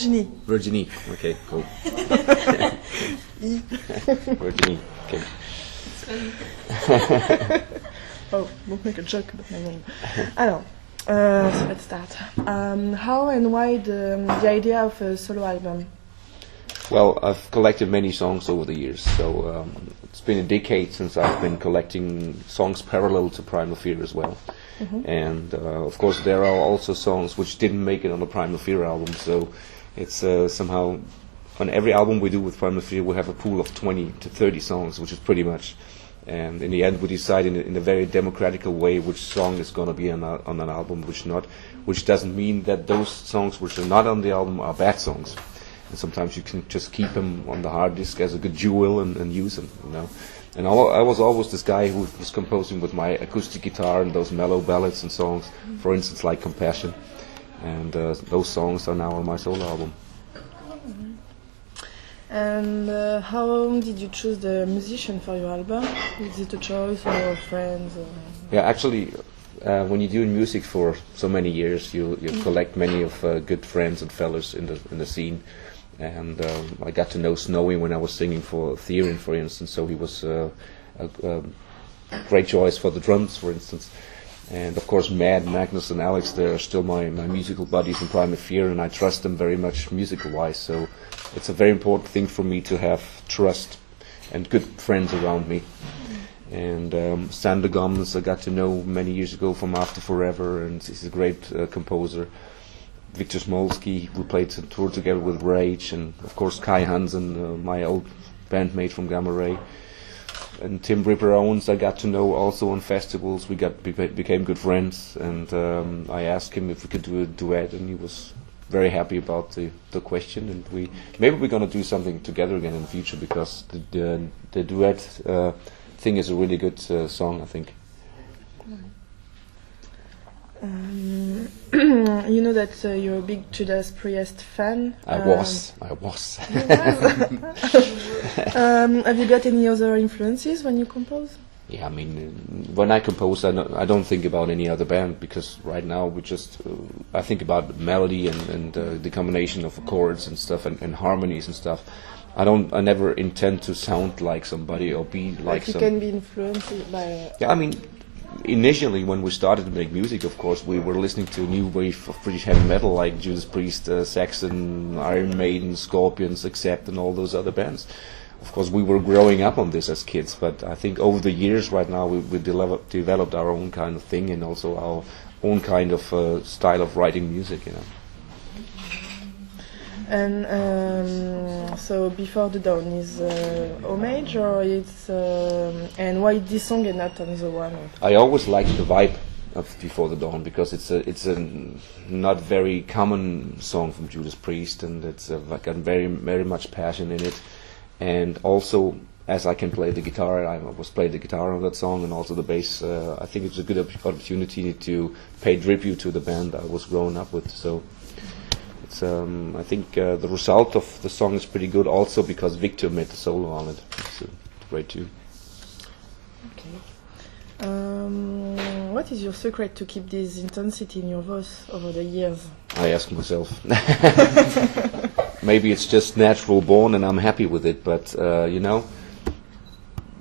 Virginie. Virginie. Okay, cool. Virginie. Okay. Oh, won't make a joke, but I won't. Alors, so let's start. How and why the idea of a solo album? Well, I've collected many songs over the years, so it's been a decade since I've been collecting songs parallel to Primal Fear as well. And of course there are also songs which didn't make it on the Primal Fear album, so it's somehow on every album we do with Primal Fear we have a pool of 20 to 30 songs, which is pretty much. And in the end, we decide in a very democratical way which song is going to be on an album, which not. Which doesn't mean that those songs which are not on the album are bad songs. And sometimes you can just keep them on the hard disk as a good jewel and use them, you know. And I was always this guy who was composing with my acoustic guitar and those mellow ballads and songs, for instance, like Compassion. And those songs are now on my solo album. And how did you choose the musician for your album? Is it a choice or friends? Or? Yeah, actually, when you're doing music for so many years, you collect many of good friends and fellows in the scene. And I got to know Snowy when I was singing for Theorin, for instance. So he was a great choice for the drums, for instance. And of course, Magnus, and Alex, they're still my musical buddies in Primal Fear, and I trust them very much musical-wise. So it's a very important thing for me to have trust and good friends around me. And Sander Gommens I got to know many years ago from After Forever, and he's a great composer. Victor Smolsky, we played a tour together with Rage, and of course Kai Hansen, my old bandmate from Gamma Ray. And Tim Ripper Owens I got to know also on festivals. We became good friends, and I asked him if we could do a duet, and he was very happy about the question. And maybe we're going to do something together again in the future, because the duet thing is a really good song, I think. You know that you're a big Judas Priest fan. I was. Have you got any other influences when you compose? Yeah, I mean, when I compose, I don't think about any other band, because right now we just I think about melody and the combination of chords and stuff and harmonies and stuff. I never intend to sound like somebody or be like you can be influenced by. Yeah, I mean, initially when we started to make music, of course, we were listening to a new wave of British heavy metal like Judas Priest, Saxon, Iron Maiden, Scorpions, Accept, and all those other bands. Of course, we were growing up on this as kids, but I think over the years, right now, we developed our own kind of thing, and also our own kind of style of writing music, you know. And so Before the Dawn is homage, or it's and why this song and not another one? I always liked the vibe of Before the Dawn, because it's a not very common song from Judas Priest, and it's got very very much passion in it. And also, as I can play the guitar, I was playing the guitar on that song, and also the bass. I think it's a good opportunity to pay tribute to the band I was growing up with. So it's I think the result of the song is pretty good, also because Victor made the solo on it. It's a great tune. Okay. What is your secret to keep this intensity in your voice over the years? I ask myself. Maybe it's just natural born and I'm happy with it, but you know,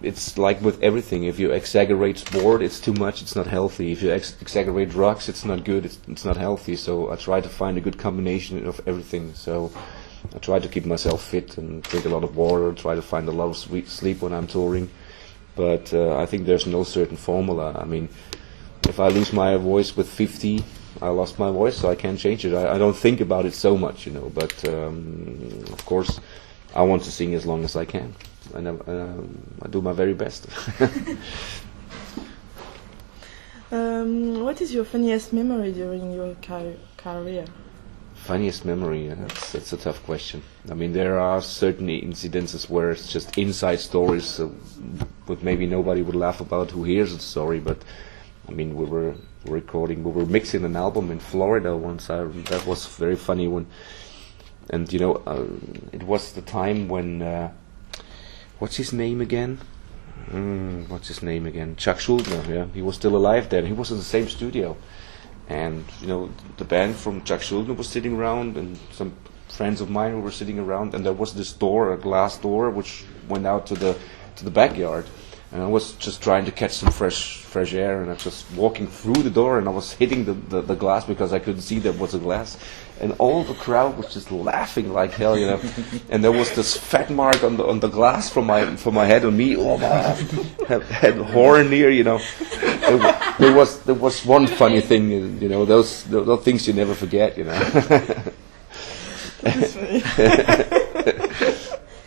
it's like with everything. If you exaggerate sport, it's too much, it's not healthy. If you exaggerate drugs, it's not good, it's not healthy. So I try to find a good combination of everything. So I try to keep myself fit and drink a lot of water, try to find a lot of sleep when I'm touring. But I think there's no certain formula. I mean, if I lose my voice with 50, I lost my voice, so I can't change it. I don't think about it so much, you know, but of course I want to sing as long as I can, and I do my very best. What is your funniest memory during your career? Funniest memory? That's a tough question. I mean, there are certain incidences where it's just inside stories, but maybe nobody would laugh about who hears the story, but I mean, we were mixing an album in Florida once. That was a very funny one. And you know, it was the time when what's his name again? Chuck Schuldiner. Yeah, he was still alive then. He was in the same studio, and you know, the band from Chuck Schuldiner was sitting around, and some friends of mine who were sitting around, and there was this door, a glass door, which went out to the backyard. And I was just trying to catch some fresh air, and I was just walking through the door, and I was hitting the glass because I couldn't see there was a glass. And all the crowd was just laughing like hell, you know. And there was this fat mark on the glass from my head on me. Oh, had horror near, you know. There was one funny thing, you know. Those things you never forget, you know.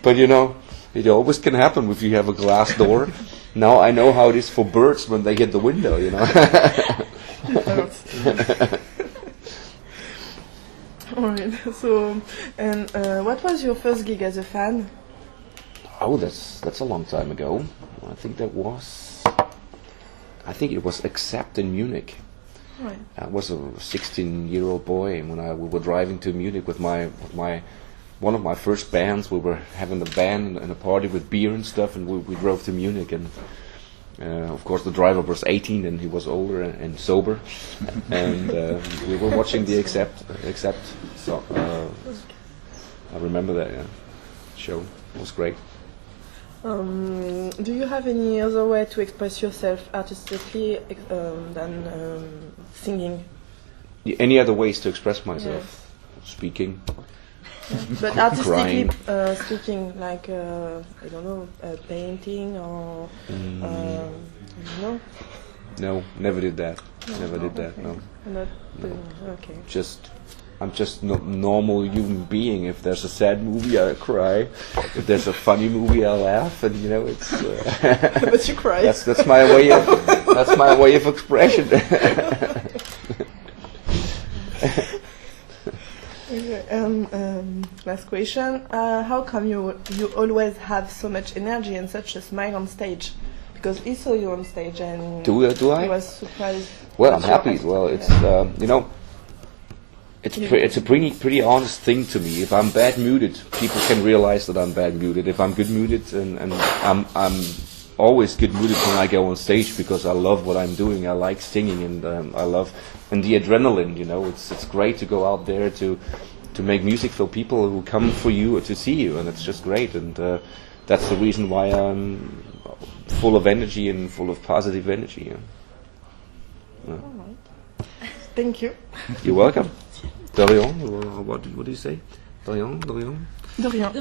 But you know, it always can happen if you have a glass door. Now I know how it is for birds when they hit the window, you know. Alright, so, and what was your first gig as a fan? Oh, that's a long time ago. I think it was Accept in Munich. Right. I was a 16-year-old boy, and when we were driving to Munich with one of my first bands, we were having a band and a party with beer and stuff, and we drove to Munich, and of course the driver was 18 and he was older and sober, and we were watching the Accept. So I remember that show. It was great. Do you have any other way to express yourself artistically than singing? Any other ways to express myself? Yes. Speaking. Yeah. But artistically Crying. speaking, like I don't know, painting or no. No, never did that. Never did Okay. that. No. Not No. okay. I'm just a normal human being. If there's a sad movie, I cry. If there's a funny movie, I laugh, and you know it's. But you cry. That's my way of expression. Okay, last question. How come you always have so much energy and such a smile on stage? Because he saw you on stage and Do I? he was surprised. Well, I'm happy. Well, it's you know, it's a pretty honest thing to me. If I'm bad muted, people can realize that I'm bad muted. If I'm good muted, and I'm always good muted when I go on stage because I love what I'm doing. I like singing, and I love the adrenaline. You know, it's great to go out there to make music for people who come for you or to see you, and it's just great. And that's the reason why I'm full of energy and full of positive energy. Yeah. All right. Thank you. You're welcome. Dorian, what do you say? Dorian? De rien. Dorian.